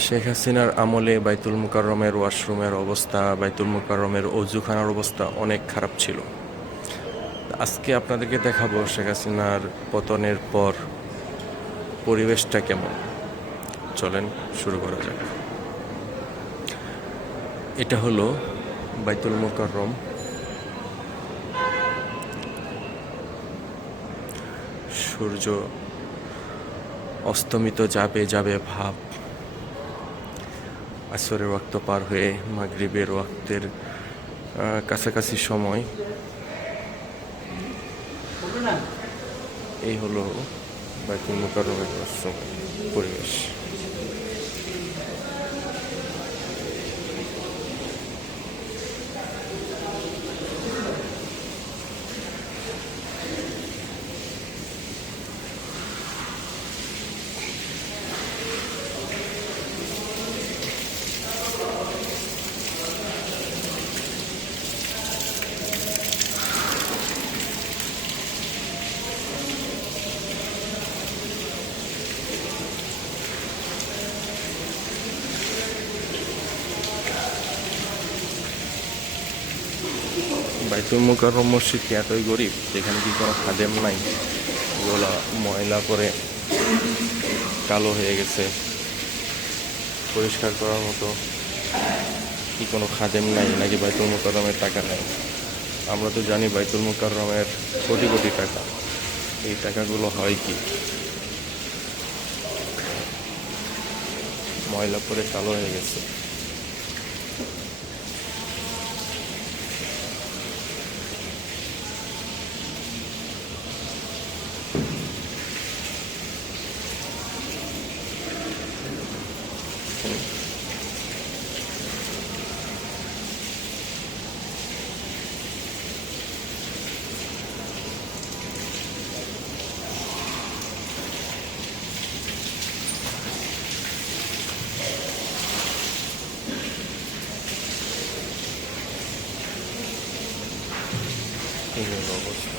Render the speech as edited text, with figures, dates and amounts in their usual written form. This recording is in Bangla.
শেখ হাসিনার আমলে বাইতুল মুকাররমের ওয়াশরুমের অবস্থা, বাইতুল মুকাররমের অজুখানার অবস্থা অনেক খারাপ ছিল। আজকে আপনাদেরকে দেখাবো শেখ হাসিনার পতনের পর পরিবেশটা কেমন। চলেন শুরু করা যাক। এটা হলো বাইতুল মুকাররম। সূর্য অস্তমিত যাবে যাবে ভাব। আসরের ওয়াক্ত পার হয়ে মাগরিবের ওয়াক্তের কাছাকাছি সময়। এই হলো বাইতুল মুকাররমের পরিবেশ। বাইতুল মুকাররম মসজিদ কি এতই গরিব যেখানে কি কোনো খাদেম নাই? এগুলো ময়লা করে কালো হয়ে গেছে, পরিষ্কার করার মতো কি কোনো খাদেম নাই? নাকি বাইতুল মুকাররমের টাকা নেই? আমরা তো জানি বাইতুল মুকাররমের কোটি কোটি টাকা। এই টাকাগুলো হয় কি? ময়লা করে কালো হয়ে গেছে। এই হলো অবস্থা।